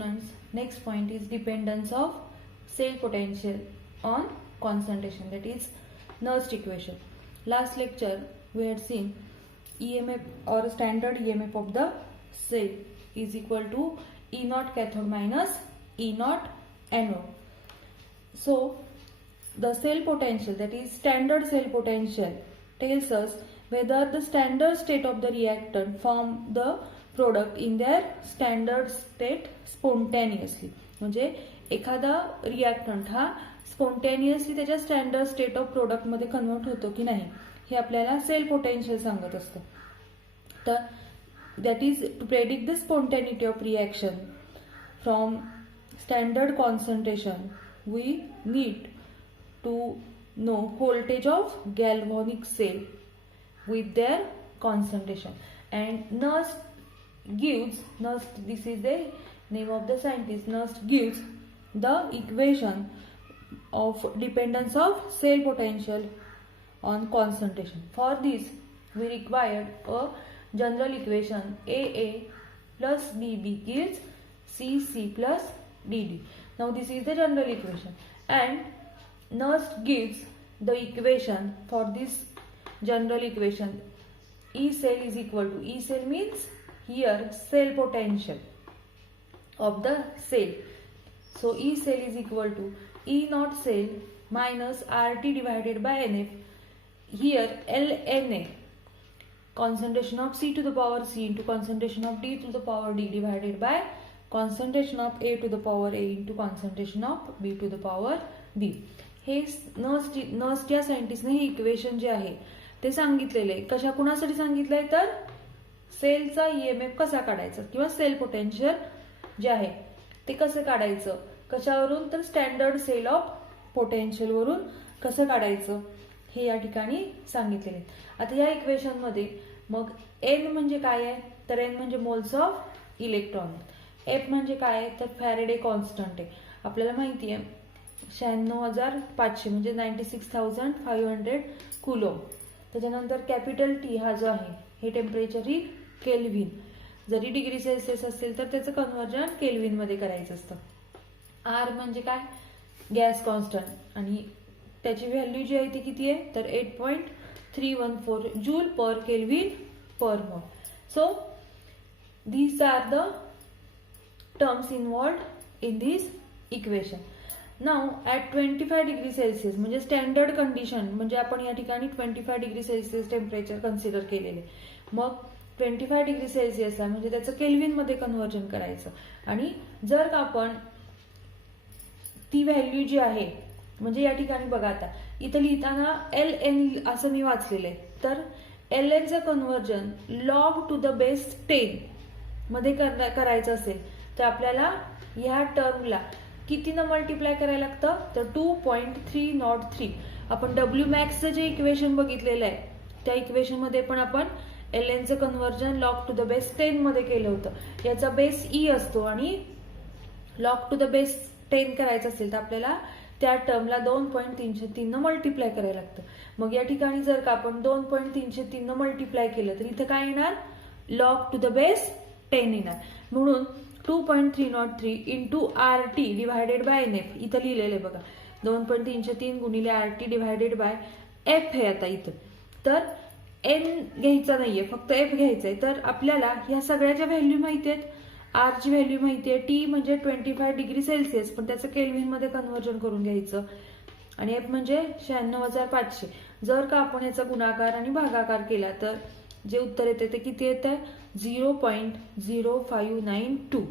students, next point is dependence of cell potential on concentration, that is Nernst equation. Last lecture we had seen EMF or standard EMF of the cell is equal to E naught cathode minus E naught anode. So the cell potential, that is standard cell potential, tells us whether the standard state of the reactant form the product in their standard state spontaneously. म्हणजे एखादा reactant हा spontaneously त्याच्या standard state of product मध्ये convert होतो की नाही हे आपल्याला सेल पोटेन्शियल सांगत असतं. तर that is to predict the spontaneity of reaction from standard concentration we need to know voltage of galvanic cell with their concentration, and Nernst, this is the name of the scientist, Nernst gives the equation of dependence of cell potential on concentration. For this we required a general equation AA plus BB gives CC plus DD. Now this is the general equation, and Nernst gives the equation for this general equation. E cell is equal to, E cell means here cell potential of the cell. So E cell is equal to E naught cell minus RT divided by NF. Here LNA, concentration of C to the power C into concentration of D to the power D divided by concentration of A to the power A into concentration of B to the power B. हे Nernst या सायंटिस्टने हे equation जे आहे ते सांगितलेले आहे. कशा कुणासाठी सांगितलंय तर सेलचा ईएमएफ कसा काढायचा किंवा सेल पोटेन्शियल जे आहे ते कसं काढायचं, कशावरून तर स्टँडर्ड सेल ऑफ पोटेन्शियल वरून कसं काढायचं हे या ठिकाणी सांगितलेले. आता या इक्वेशन मध्ये मग एन म्हणजे काय आहे तर एन म्हणजे मोल्स ऑफ इलेक्ट्रॉन, एफ म्हणजे काय आहे तर फॅरेडे कॉन्स्टंट आहे. आपल्याला माहिती आहे 96,500 म्हणजे 96,500 कुलोम. त्याच्यानंतर कॅपिटल टी हा जो आहे हे टेम्परेचर ही केल्विन, जरी डिग्री सेल्सिअस असेल तर त्याचं कन्व्हर्जन केल्विन मध्ये करायचं असतं. आर म्हणजे काय गॅस कॉन्स्टंट आणि त्याची व्हॅल्यू जी आहे ती किती आहे तर 8.314 जूल पर केल्विन पर मोल. So these are the terms involved in this equation. Now at 25 degree Celsius म्हणजे स्टँडर्ड कंडिशन, म्हणजे आपण या ठिकाणी 25 डिग्री सेल्सिअस टेम्परेचर कन्सिडर केलेले. मग 25 डिग्री सेल्सिअसला म्हणजे त्याचं केल्विन मध्ये कन्व्हर्जन करायचं. आणि जर का आपण ती व्हॅल्यू जी आहे म्हणजे या ठिकाणी बघा आता इथं लिहिताना LN असं मी वाचलेलं आहे, तर LNचं conversion log to the base 10 मध्ये करायचं असेल तर आपल्याला ह्या टर्मला कितीनं मल्टिप्लाय करायला लागतं तर 2.303. आपण डब्ल्यू मॅक्सचं जे इक्वेशन बघितलेलं आहे त्या इक्वेशन मध्ये पण आपण LNचं conversion log to the base 10 मध्ये केलं होतं. याचा बेस E असतो आणि लॉग टू द बेस 10 करायचं असेल तर आपल्याला त्या टर्मला 2.303 न मल्टिप्लाय करायला लागतं. मग या ठिकाणी जर का आपण 2.303 न मल्टिप्लाय केलं तर इथं काय येणार लॉग टू द बेस 10 येणार. म्हणून 2.303 into RT divided by NF इथं लिहिलेलं आहे बघा 2.303 गुणिले RT डिवायडेड बाय F आहे. आता इथं तर N घ्यायचा नाहीये, फक्त F घ्यायचा आहे. तर आपल्याला ह्या सगळ्याच्या व्हॅल्यू माहिती आहेत. R ची व्हॅल्यू माहिती आहे, T म्हणजे 25 डिग्री सेल्सिअस पण त्याचं केल्विन मध्ये कन्व्हर्जन करून घ्यायचं आणि F म्हणजे 96,500. जर का आपण याचा गुणाकार आणि भागाकार केला तर जे उत्तर येते ते किती येतं 0.0592.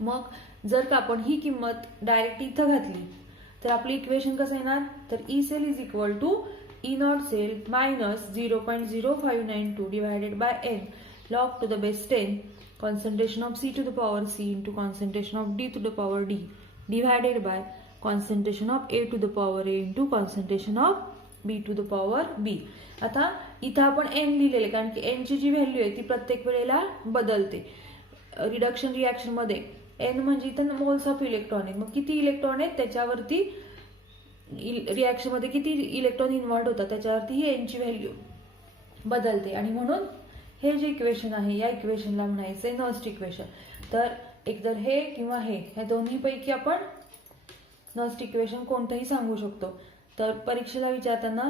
मग जर का आपण ही किंमत डायरेक्ट इथं घातली तर आपली इक्वेशन कसं येणार तर E cell is equal to E naught cell minus 0.0592 divided by N log to the base 10 concentration of C to the power C into concentration of D to the power D divided by concentration of A to the power A into concentration of B to the power B. आता इथं आपण N लिहिलेले कारण की N ची जी value आहे ती प्रत्येक वेळेला बदलते. रिडक्शन रिॲक्शन मध्ये N म्हणजे इथं मोल्स ऑफ इलेक्ट्रॉन आहे, मग किती इलेक्ट्रॉन आहेत त्याच्यावरती रिॲक्शन मध्ये किती इलेक्ट्रॉन इन्व्हॉल्व होतात त्याच्यावरती ही N ची व्हॅल्यू बदलते. आणि म्हणून हे जे इक्वेशन आहे या इक्वेशनला म्हणायचंय नर्स्ट इक्वेशन. तर एकतर हे किंवा हे, ह्या दोन्ही पैकी आपण नस्ट इक्वेशन कोणतंही सांगू शकतो. तर परीक्षेला विचारताना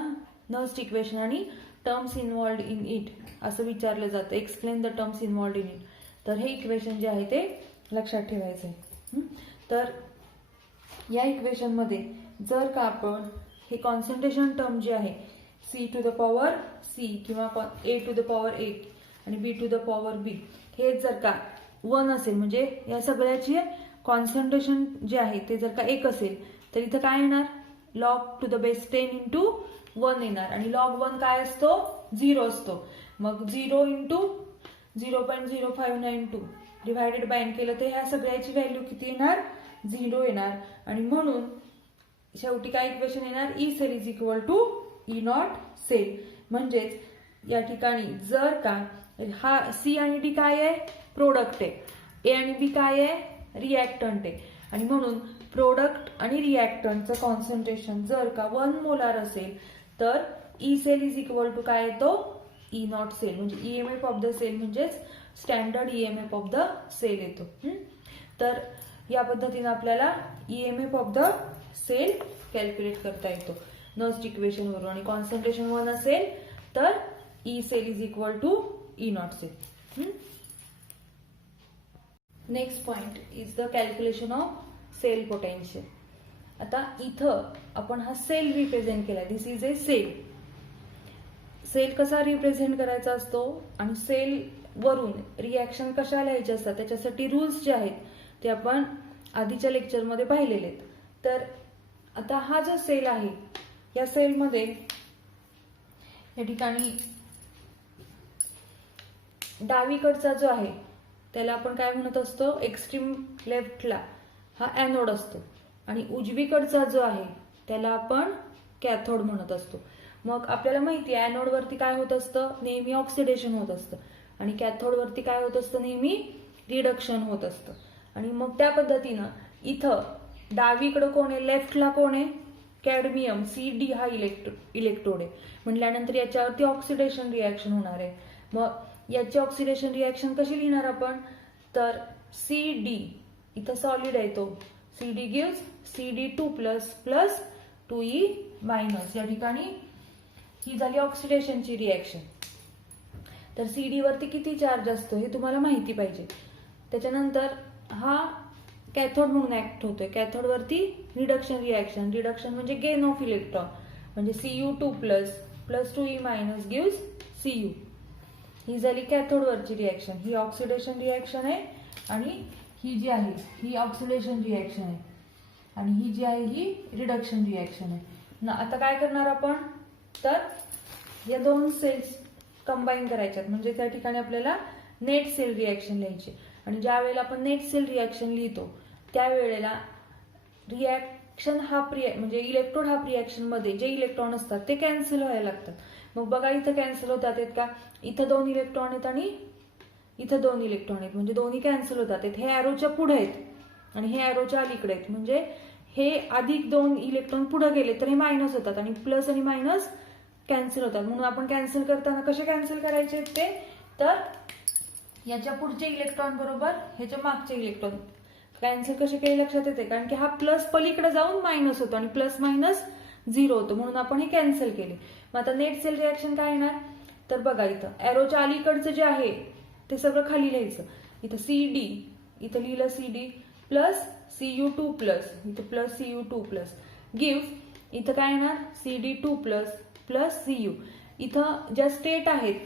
नस्ट इक्वेशन आणि टर्म्स इन्व्हॉल्ड इन इट असं विचारलं जातं. Explain the terms involved in it. तर हे इक्वेशन जे आहे ते लक्षात ठेवायचं आहे. तर या इक्वेशनमध्ये जर का आपण हे कॉन्सन्ट्रेशन टर्म जे आहे C to the power C किंवा A to the power A आणि B to the power B, हे जर का 1 असेल, म्हणजे या सगळ्याची कॉन्सन्ट्रेशन जे आहे ते जर का 1 असेल, तर इथं काय येणार, log to the base 10 into 1 येणार. आणि लॉग 1 काय असतो, 0 असतो. मग 0 इंटू 0.0592 डिवायडेड बाय n केलं तर ह्या सगळ्याची व्हॅल्यू किती येणार, 0 येणार. आणि म्हणून शेवटी काय इक्वेशन येणार, E cell is equal to E not cell. म्हणजेच या ठिकाणी जर का हा सी आणि डी काय आहे, प्रोडक्ट आहे, ए आणि बी काय आहे, रिॲक्टंट आहे. आणि म्हणून प्रोडक्ट आणि रिॲक्टंटचं कॉन्सन्ट्रेशन जर का 1 मोलार असेल तर E cell is equal to काय येतो, ई नॉट सेल. म्हणजे ईएमएफ ऑफ द सेल म्हणजेच standard EMF of the cell येतो. तर या पद्धतीने आपल्याला EMF of the cell calculate करता येतो नस्ट इक्वेशन वरून. आणि कॉन्सन्ट्रेशन 1 असेल तर E cell is equal to E not cell. Next point is the calculation of cell potential. आता इथं आपण हा सेल रिप्रेझेंट केला, this is a cell. Cell कसा रिप्रेझेंट करायचा असतो आणि सेल वरून रिॲक्शन कशा लिहायचे असतात त्याच्यासाठी रूल्स जे आहेत ते आपण आधीच्या लेक्चरमध्ये पाहिलेले आहेत. तर आता हा जो सेल आहे या सेलमध्ये या ठिकाणी डावीकडचा जो आहे त्याला आपण काय म्हणत असतो, एक्स्ट्रीम लेफ्टला हा ॲनोड असतो. आणि उजवीकडचा जो आहे त्याला आपण कॅथोड म्हणत असतो. मग आपल्याला माहिती आहे ॲनोड वरती काय होत असतं, नेहमी ऑक्सिडेशन होत असतं. आणि कॅथोड वरती काय होत असतं, नेहमी रिडक्शन होत असतं. आणि मग त्या पद्धतीनं इथं डावीकडं कोण आहे, लेफ्टला कोण आहे, कॅडमियम सी डी हा इलेक्ट्रोड आहे. म्हटल्यानंतर याच्यावरती ऑक्सिडेशन रिॲक्शन होणार आहे. मग याची ऑक्सिडेशन रिॲक्शन कशी लिहिणार आपण, तर सी डी इथं सॉलिड आहे तो, C D gives CD2 plus plus 2E minus. या ठिकाणी ही झाली ऑक्सिडेशनची रिॲक्शन. तर सीडी वरती किती चार्ज असतो हे तुम्हाला माहिती पाहिजे. त्याच्यानंतर हा कॅथोड म्हणून ऍक्ट होतोय. कॅथोड वरती रिडक्शन रिॲक्शन, रिडक्शन म्हणजे गेन ऑफ इलेक्ट्रॉन, म्हणजे Cu2 plus plus 2E minus gives Cu. ही झाली कॅथोड वरची रिॲक्शन. ही ऑक्सिडेशन रिॲक्शन आहे आणि ही जी आहे ही ऑक्सिडेशन रिॲक्शन आहे आणि ही जी आहे ही रिडक्शन रिॲक्शन आहे ना. आता काय करणार आपण, तर या दोन सेल्स कंबाईन करायच्यात. म्हणजे त्या ठिकाणी आपल्याला नेट सेल रिॲक्शन लिहायची. आणि ज्या वेळेला आपण नेट सेल रिॲक्शन लिहितो त्यावेळेला रिॲक्शन हाफ म्हणजे इलेक्ट्रोड हाफ रिॲक्शन मध्ये जे इलेक्ट्रॉन असतात ते कॅन्सल व्हायला लागतात. मग बघा इथं कॅन्सल होतात आहेत का, इथं 2 इलेक्ट्रॉन आहेत आणि इथं 2 इलेक्ट्रॉन आहेत, म्हणजे दोन्ही कॅन्सल होतात. हे ॲरोच्या पुढे आहेत आणि हे ॲरोच्या अलीकडे आहेत. म्हणजे हे अधिक 2 इलेक्ट्रॉन पुढे गेले तर हे मायनस होतात आणि प्लस आणि मायनस कॅन्सल होतात. म्हणून आपण कॅन्सल करताना कसे कॅन्सल करायचे ते, तर याच्या पुढचे इलेक्ट्रॉन बरोबर ह्याच्या मागचे इलेक्ट्रॉन कॅन्सल कसे केले लक्षात येते, कारण की हा प्लस पलीकडे जाऊन मायनस होतो आणि प्लस मायनस 0 होतो, म्हणून आपण हे कॅन्सल केले. मग आता नेट सेल रिॲक्शन काय येणार, तर बघा इथं ॲरोच्या अलीकडचं जे आहे ते सगळं खाली लिहायचं. इथं CD इथं लिहिलं CD प्लस Cu2 प्लस इथं प्लस Cu2 प्लस गिव्ह इथं काय येणार CD2 प्लस प्लस Cu. इथं ज्या स्टेट आहेत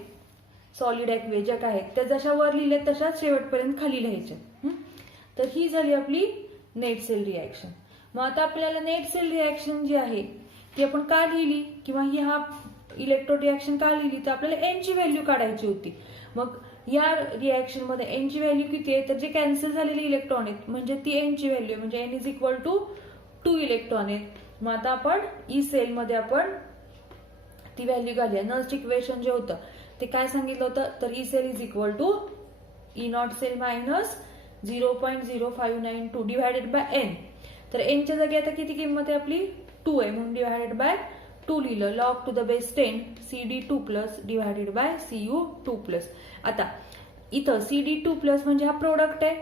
सॉलिड ॲक्वे ज्या काय आहेत त्या जशा वर लिहिले तशाच शेवटपर्यंत खाली लिहायच्या. तर ही झाली आपली नेट सेल रिॲक्शन. मग आता आपल्याला नेट सेल रिॲक्शन जी आहे ती आपण का लिहिली किंवा ही हा इलेक्ट्रोड रिॲक्शन का लिहिली, तर आपल्याला एन ची व्हॅल्यू काढायची होती. मग या रिॲक्शन मध्ये एन ची व्हॅल्यू किती आहे, तर जे कॅन्सल झालेले इलेक्ट्रॉन आहेत म्हणजे ती एन ची व्हॅल्यू म्हणजे N is equal to 2 electron आहेत. मग आता आपण ई सेल मध्ये आपण ती व्हॅल्यू घालूया. नस्ट इक्वेशन जे होतं ते काय सांगितलं होतं, तर E cell is equal to E not cell minus 0.0592 divided by N. तर एनच्या जागी आता किती किंमत आहे आपली 2 आहे म्हणून डिवायडेड बाय 2 लिहिलं. Log to the base 10 CD2 plus divided by Cu2 plus. आता इथं CD2 प्लस म्हणजे हा प्रोडक्ट आहे,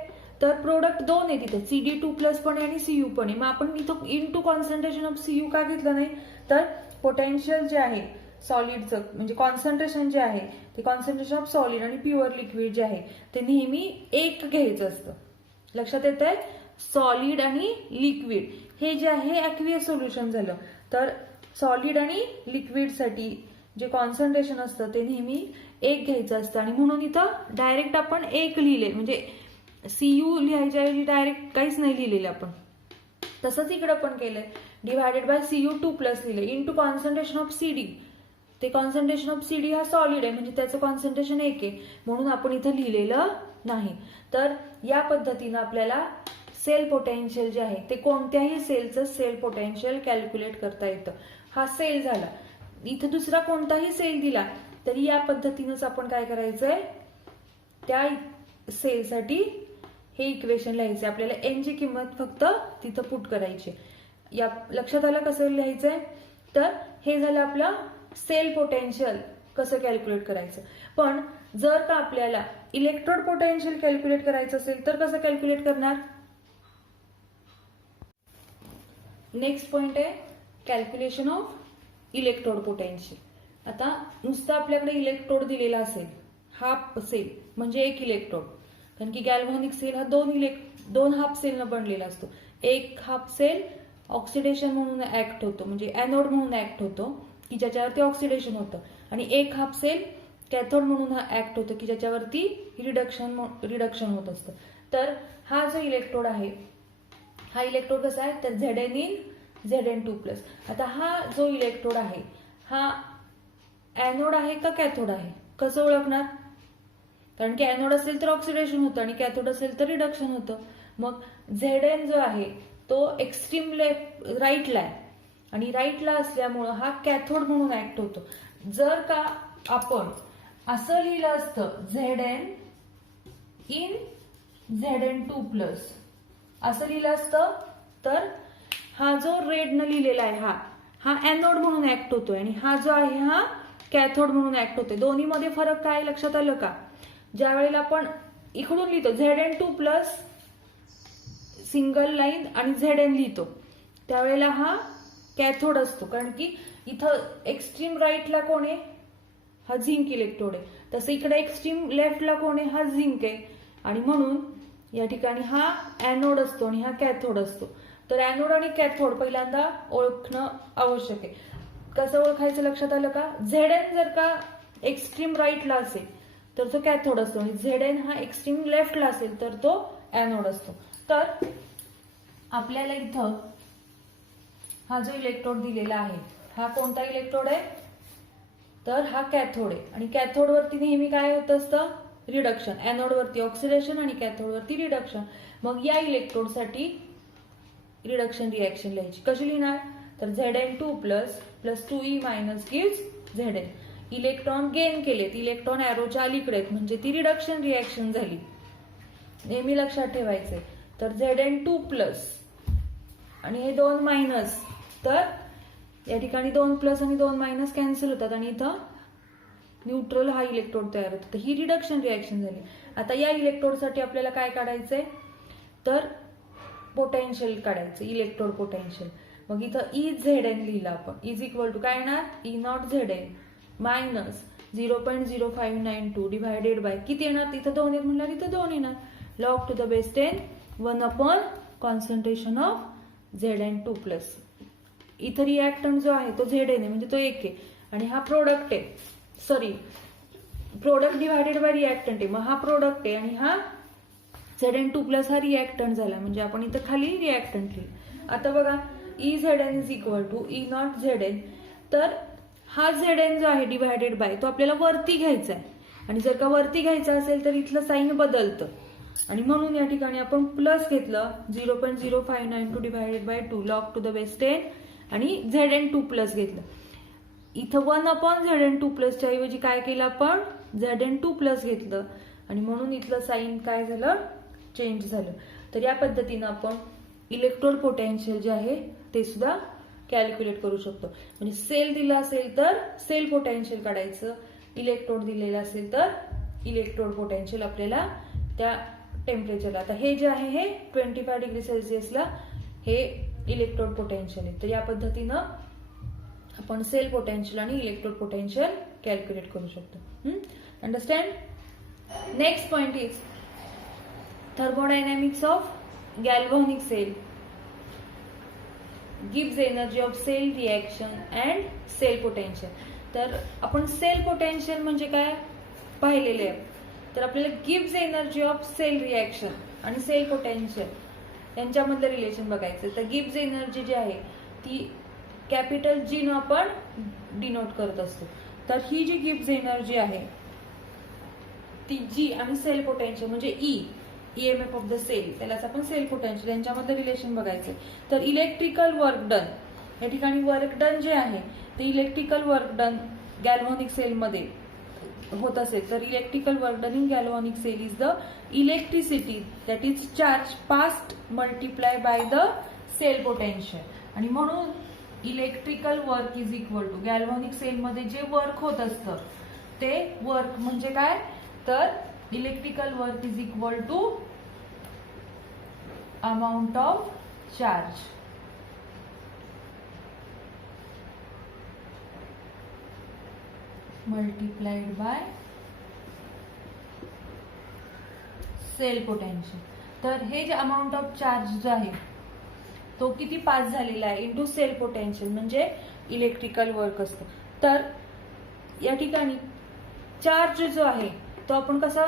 तर प्रोडक्ट दोन आहे तिथे, CD2+ पण आहे आणि Cu पण आहे. मग आपण इथं इंटू कॉन्सन्ट्रेशन ऑफ Cu का घेतलं नाही, तर पोटेन्शियल जे आहे सॉलिडचं म्हणजे कॉन्सन्ट्रेशन जे आहे ते कॉन्सन्ट्रेशन ऑफ सॉलिड आणि प्युअर लिक्विड जे आहे ते नेहमी एक घ्यायचं असतं. लक्षात येत आहे, सॉलिड आणि लिक्विड हे जे आहे ॲक्वियस सोल्युशन झालं. तर सॉलिड आणि लिक्विडसाठी जे कॉन्सन्ट्रेशन असतं ते नेहमी एक घ्यायचं असतं आणि म्हणून इथं डायरेक्ट आपण एक लिहिले, म्हणजे Cu लिहायच्या ऐवजी डायरेक्ट काहीच नाही लिहिलेलं आपण. तसंच इकडं पण केलंय, डिवायडेड बाय Cu2+ लिहिलंय इंटू कॉन्सन्ट्रेशन ऑफ CD. ते कॉन्सन्ट्रेशन ऑफ CD हा सॉलिड आहे म्हणजे त्याचं कॉन्सन्ट्रेशन एक आहे म्हणून आपण इथं लिहिलेलं नाही. तर या पद्धतीनं आपल्याला सेल पोटेन्शियल जे आहे ते कोणत्याही सेलचं सेल पोटेन्शियल कॅल्क्युलेट करता येतं. हा सेल झाला. इथं दुसरा कोणताही सेल दिला तरी या पद्धतीनंच आपण काय करायचंय, त्या सेलसाठी हे इक्वेशन लिहायचे. आपल्याला एन ची किंमत फक्त तिथं पुट करायची. या लक्षात आलं कसं लिहायचंय. तर हे झालं आपलं सेल पोटेन्शियल कसं कॅल्क्युलेट करायचं. पण जर का आपल्याला इलेक्ट्रोड पोटेन्शियल कॅल्क्युलेट करायचं असेल तर कसं कॅल्क्युलेट करणार. नेक्स्ट पॉइंट आहे कॅल्क्युलेशन ऑफ इलेक्ट्रोड पोटेन्शियल. आता नुसतं आपल्याकडे इलेक्ट्रोड दिलेला असेल, हाफ सेल म्हणजे एक इलेक्ट्रोड, कारण की गॅल्व्हॅनिक सेल हा दोन हाफ सेलनं बनलेला असतो. एक हाफ सेल ऑक्सिडेशन म्हणून ऍक्ट होतो म्हणजे एनोड म्हणून ऍक्ट होतो की ज्याच्यावरती ऑक्सिडेशन होतं आणि एक हाफ सेल कॅथोड म्हणून ऍक्ट होतं की ज्याच्यावरती रिडक्शन होत असतं. तर हा जो इलेक्ट्रोड आहे हा इलेक्ट्रोड कसा आहे तर Zn2+. आता हा जो इलेक्ट्रोड आहे हा एनोड आहे का कॅथोड आहे कसं ओळखणार, कारण की एनोड असेल तर ऑक्सिडेशन होतं आणि कॅथोड असेल तर रिडक्शन होतं. मग Zn जो आहे तो एक्स्ट्रीम राईटला आहे आणि राईटला असल्यामुळं हा कॅथोड म्हणून ऍक्ट होतो. जर का आपण असं लिहिलं असतं Zn in Zn2+, असं लिहिलं असतं तर हा जो रेडनं लिहिलेला आहे हा एनोड म्हणून ऍक्ट होतोय आणि हा जो आहे हा कॅथोड म्हणून ऍक्ट होतोय. दोन्हीमध्ये फरक काय लक्षात आलं का. ज्या वेळेला आपण इकडून लिहितो Zn2+ सिंगल लाईन आणि Zn लिहितो त्यावेळेला हा कॅथोड असतो, कारण की इथं एक्स्ट्रीम राईटला कोण आहे हा झिंक इलेक्ट्रोड आहे, तसं इकडे एक्स्ट्रीम लेफ्टला कोण आहे हा झिंक आहे आणि म्हणून या ठिकाणी हा एनोड असतो आणि हा कॅथोड असतो. तर एनोड आणि कॅथोड पहिल्यांदा ओळखणं आवश्यक आहे. कसं ओळखायचं लक्षात आलं का. Zn जर का एक्स्ट्रीम राईटला असेल तर तो कॅथोड असतो आणि Zn हा एक्स्ट्रीम लेफ्टला असेल तर तो एनोड असतो. तर आपल्याला इथं हा जो इलेक्ट्रोड दिलेला आहे हा कोणता इलेक्ट्रोड आहे तर हा कॅथोड आहे आणि कॅथोड वरती नेहमी काय होत असतं रिडक्शन, एनोड वरती ऑक्सिडेशन आणि कॅथोड वरती रिडक्शन. मग या इलेक्ट्रोडसाठी रिडक्शन रिएक्शन लिहायची. कशी लिहिणार तर Zn2+ 2e- gives Zn. Electron gain केलेत, इलेक्ट्रॉन एरोच्या अलीकडे म्हणजे ती रिडक्शन रिएक्शन झाली. नेहमी लक्षात ठेवायचे. तर Zn2+ आणि हे 2- तर या ठिकाणी 2+ आणि 2- कॅन्सल होतात आणि इथं न्यूट्रल हा इलेक्ट्रोड तयार होतो. तर ही रिडक्शन रिएक्शन झाली. आता या इलेक्ट्रोडसाठी आपल्याला काय काढायचंय तर पोटेन्शियल काढायचं, इलेक्ट्रोड पोटेन्शियल. मग इथं EZn लिहिलं आपण, इज इक्वल टू काय येणार E0Zn -0.0592 डिवायडेड बाय किती येणार तिथं 2 आहेत म्हणणार इथं 2 येणार. Log to the base 10 1 concentration of Zn2+. इथं रिएक्टंट जो आहे तो Zn आहे म्हणजे तो 1 आहे आणि हा प्रोडक्ट आहे, sorry product divided by reactant आहे. मग हा प्रोडक्ट आहे आणि हा Zn2+ हा रिएक्टंट झाला म्हणजे आपण इथं खाली रिएक्टंट लिहिलं. आता बघा EZn is equal to E0Zn. तर हा Zn जो आहे डिवायडेड बाय तो आपल्याला वरती घ्यायचा आहे आणि जर का वरती घ्यायचा असेल तर इथलं साईन बदलतं आणि म्हणून या ठिकाणी आपण प्लस घेतलं 0.0592 divided bye 2 log to the base 10 आणि Zn2+ घेतलं. इथं 1/Zn2+ च्या ऐवजी काय केलं आपण Zn2+ घेतलं आणि म्हणून इथलं साईन काय झालं चेंज झालं. तर या पद्धतीनं आपण इलेक्ट्रोड पोटेन्शियल जे आहे ते सुद्धा कॅल्क्युलेट करू शकतो. म्हणजे सेल दिला असेल तर सेल पोटेन्शियल काढायचं, इलेक्ट्रोड दिलेला असेल तर इलेक्ट्रोड पोटेन्शियल आपल्याला त्या टेम्परेचरला. आता हे जे आहे हे 25 डिग्री सेल्सिअसला हे इलेक्ट्रोड पोटेन्शियल आहे. तर या पद्धतीनं आपण सेल पोटेन्शियल आणि इलेक्ट्रोड पोटेन्शियल कॅल्क्युलेट करू शकतो. Understand. Next point is thermodynamics of galvanic cell gives energy of cell reaction and cell potential. तर आपण सेल पोटेन्शियल म्हणजे काय पाहिलेले आहे. तर आपल्याला गिव्स एनर्जी ऑफ सेल रिॲक्शन आणि सेल पोटेन्शियल यांच्यामधलं रिलेशन बघायचं. तर गिव्स एनर्जी जी आहे ती कॅपिटल जी न आपण डिनोट करत असतो. तर ही जी गिव्स एनर्जी आहे ती जी आणि सेल पोटेन्शियल म्हणजे ईएमएफ ऑफ द सेल, त्यालाच आपण सेल पोटेन्शियल यांच्यामध्ये रिलेशन बघायचे. तर इलेक्ट्रिकल वर्क डन, या ठिकाणी वर्क डन जे आहे ते इलेक्ट्रिकल वर्क डन गॅल्व्हॅनिक सेलमध्ये होत असेल तर electrical work done in galvanic cell is the electricity that is charge past multiply by the cell potential. आणि म्हणून electrical work is equal to galvanic सेलमध्ये जे वर्क होत असतं ते वर्क म्हणजे काय तर electrical work is equal to amount of charge multiplied by cell potential. तर हे जे अमाउंट ऑफ चार्ज जो आहे तो किती पास झालेला आहे इंटू सेल पोटेन्शियल म्हणजे इलेक्ट्रिकल वर्क असतं. तर या ठिकाणी चार्ज जो आहे तो आपण कसा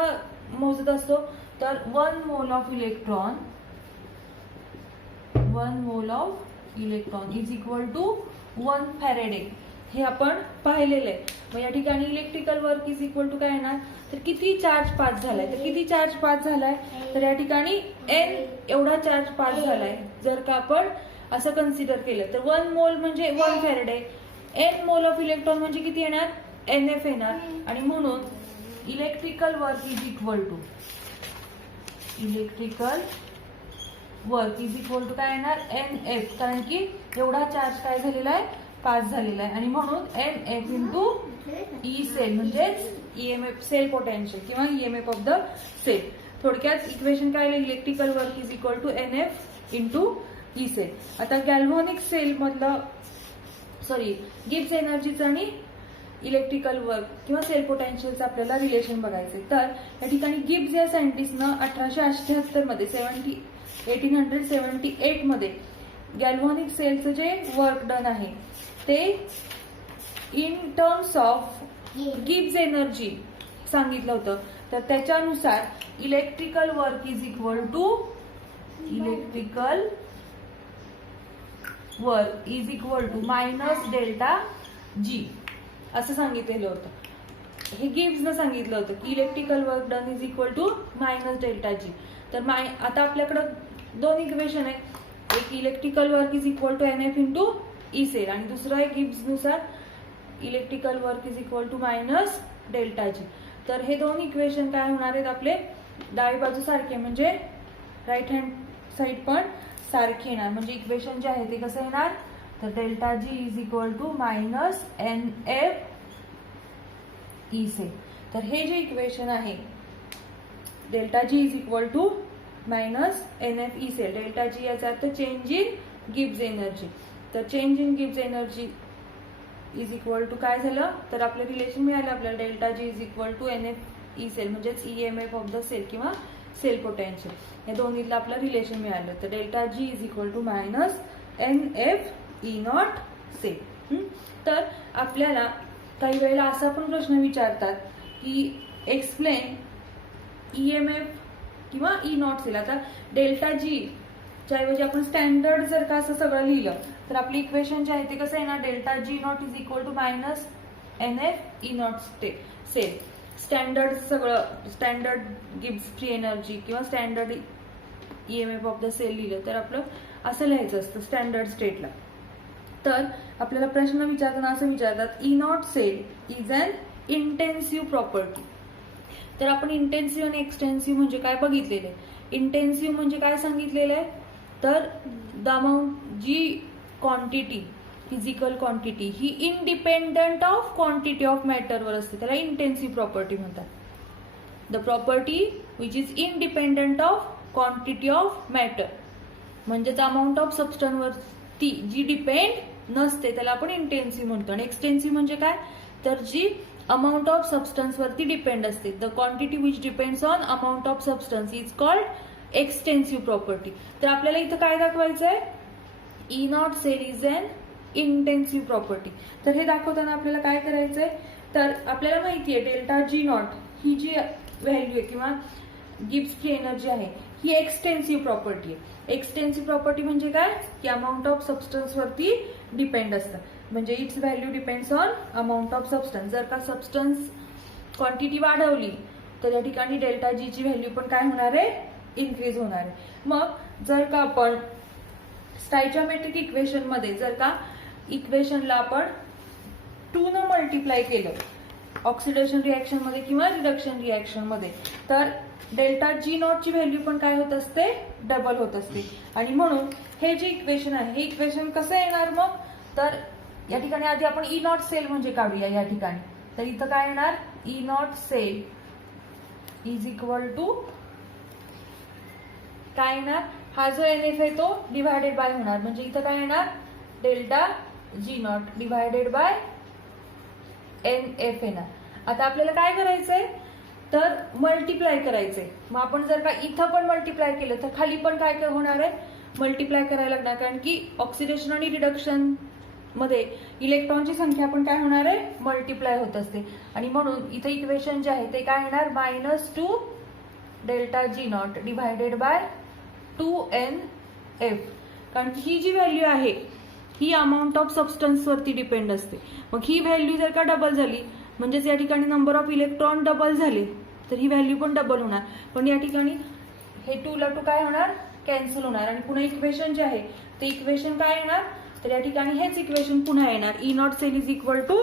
मोजत असतो तर 1 mole of electron is equal to 1 Faraday हे आपण पाहिलेलं आहे. मग या ठिकाणी electrical work is equal to काय येणार तर किती चार्ज पास झालाय. तर किती चार्ज पास झालाय तर या ठिकाणी एन एवढा चार्ज पास झालाय. जर का आपण असं कन्सिडर केलं तर 1 मोल म्हणजे 1 Faraday, N mole of electron म्हणजे किती येणार NF येणार. आणि म्हणून electrical work is equal to काय येणार NF, कारण की एवढा चार्ज काय झालेला आहे पास झालेला आहे. आणि म्हणून NF इंटू ई सेल म्हणजेच ईएमएफ सेल पोटेन्शियल किंवा ईएमएफ ऑफ द सेल. थोडक्यात इक्वेशन काय आहे electrical work is equal to NF into E cell. आता गॅल्व्हॅनिक सेल मधलं गिब्स एनर्जीचं आणि इलेक्ट्रिकल वर्क किंवा सेल पोटेन्शियलचं आपल्याला रिलेशन बघायचे. तर या ठिकाणी गिब्स या सायंटिस्टनं 1878 मध्ये 1878 मध्ये गॅल्व्हॅनिक सेलचं जे वर्क डन आहे ते in terms of Gibbs energy सांगितलं होतं. तर त्याच्यानुसार electrical work is equal to minus delta G असं सांगितलेलं होतं. हे गिब्सनं सांगितलं होतं की electrical work done is equal to minus delta G. तर आता आपल्याकडं 2 इक्वेशन आहे, एक electrical work is equal to NF into E cell आणि दुसरं आहे गिब्सनुसार electrical work is equal to minus delta G. तर हे 2 इक्वेशन काय होणार आहेत आपले डावी बाजू सारखे म्हणजे राईट हँड साईड पण सारखी येणार. म्हणजे इक्वेशन जे आहे ते कसं येणार तर delta G is equal to minus NF E cell. तर हे जे इक्वेशन आहे delta G is equal to minus NF E cell, delta G याचा अर्थ चेंज इन गिब्स एनर्जी. तर change in Gibbs energy is equal to काय झालं तर आपलं रिलेशन मिळालं आपल्याला delta G is equal to NF E cell म्हणजेच ईएमएफ ऑफ द सेल किंवा सेल पोटेन्शियल. या दोन्हीतलं आपलं रिलेशन मिळालं. तर delta G is equal to minus NF E not cell. तर आपल्याला काही वेळेला असा पण प्रश्न विचारतात की एक्सप्लेन ईएमएफ किंवा ई नॉट सेल. आता डेल्टा जी च्या ऐवजी आपण स्टँडर्ड जर का असं सगळं लिहिलं तर आपली इक्वेशन जे आहे ते कसं येणार delta G naught is equal to minus NF E not cell. Standard सगळं स्टँडर्ड गिब्स फ्री एनर्जी किंवा standard EMF of the cell लिहिलं तर आपलं असं लिहायचं असतं स्टँडर्ड स्टेटला. तर आपल्याला प्रश्न विचारताना असं विचारतात E not cell is an intensive property. तर आपण इंटेन्सिव्ह आणि एक्सटेन्सिव्ह म्हणजे काय बघितलेलं आहे. इंटेन्सिव्ह म्हणजे काय सांगितलेलं आहे तर द अमाऊंट जी क्वांटिटी फिजिकल क्वांटिटी ही इंडिपेंडंट ऑफ क्वांटिटी ऑफ मॅटरवर असते त्याला इंटेन्सिव्ह प्रॉपर्टी म्हणतात. The property which is independent of quantity of matter. म्हणजेच अमाऊंट ऑफ सबस्टन्स वरती जी डिपेंड नसते त्याला आपण इंटेन्सिव्ह म्हणतो. आणि एक्सटेन्सिव्ह म्हणजे काय, तर जी अमाऊंट ऑफ सबस्टन्स वरती डिपेंड असते. The quantity which depends on amount of substance is called extensive property. तर आपल्याला इथं काय दाखवायचंय, E not cell is an intensive property. तर हे दाखवताना आपल्याला काय करायचंय, तर आपल्याला माहितीये डेल्टा जी नॉट ही जी व्हॅल्यू आहे किंवा गिब्सची एनर्जी आहे ही एक्सटेन्सिव्ह प्रॉपर्टी आहे. एक्सटेन्सिव्ह प्रॉपर्टी म्हणजे काय, की अमाऊंट ऑफ सबस्टन्स वरती डिपेंड असतं. म्हणजे it's value depends on amount of substance. जर का सबस्टन्स क्वांटिटी वाढवली तर या ठिकाणी डेल्टा जी ची व्हॅल्यू पण काय होणार आहे, इन्क्रीज होणार आहे. मग जर का आपण स्टॅयचोमेट्रिक इक्वेशन मध्ये जर का इक्वेशनला आपण 2 न मल्टिप्लाय केलं ऑक्सिडेशन रिएक्शन मध्ये किंवा रिडक्शन रिएक्शन मध्ये, तर डेल्टा जी नॉट ची व्हॅल्यू पण काय होत असते, डबल होत असते. आणि म्हणून हे जे इक्वेशन आहे हे इक्वेशन कसं येणार मग, तर या ठिकाणी आधी आपण ई नॉट सेल म्हणजे काढूया या ठिकाणी. तर इथं काय येणार, E not cell is equal to काय येणार, हा जो एन एफ आहे तो डिव्हायडेड बाय होणार. म्हणजे इथं काय येणार, delta G naught divided by N F येणार. आता आपल्याला काय करायचंय, तर मल्टिप्लाय करायचंय. मग आपण जर का इथं पण मल्टिप्लाय केलं तर खाली पण काय होणार आहे, मल्टिप्लाय करायला लागणार. कारण की ऑक्सिडेशन आणि रिडक्शन मध्ये इलेक्ट्रॉनची संख्या पण काय होणार आहे, मल्टिप्लाय होत असते. आणि म्हणून इथे इक्वेशन जे आहे ते काय येणार, -2 delta G naught divided by 2NF. कारण की ही जी व्हॅल्यू आहे ही अमाऊंट ऑफ सबस्टन्स वरती डिपेंड असते. मग ही व्हॅल्यू जर का डबल झाली म्हणजेच या ठिकाणी नंबर ऑफ इलेक्ट्रॉन डबल झाले तर ही व्हॅल्यू पण डबल होणार. पण या ठिकाणी हे 2 ला 2 काय होणार, कॅन्सल होणार. आणि पुन्हा इक्वेशन जे आहे ते इक्वेशन काय येणार, तर या ठिकाणी हेच इक्वेशन पुन्हा येणार, E not cell is equal to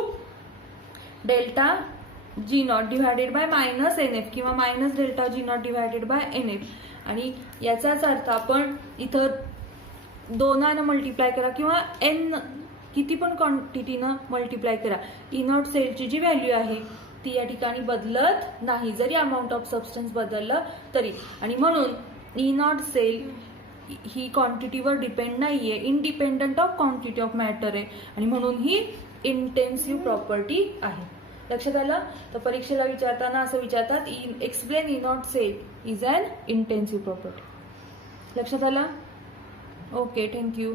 delta G naught divided by -NF किंवा minus delta G naught divided by NF. आणि याचाच अर्थ आपण इथं 2 मल्टिप्लाय करा किंवा n किती पण क्वांटिटीनं मल्टिप्लाय करा, ई नॉट सेलची जी व्हॅल्यू आहे ती या ठिकाणी बदलत नाही, जरी अमाऊंट ऑफ सबस्टन्स बदललं तरी. आणि म्हणून ई नॉट सेल ही क्वांटिटीवर डिपेंड नाहीये, independent of quantity of matter आहे. आणि म्हणून ही इंटेन्सिव्ह प्रॉपर्टी आहे. लक्षात आलं. तर परीक्षेला विचारताना असं विचारतात, explain E not cell is an intensive property. लक्षात आलं. Okay, thank you.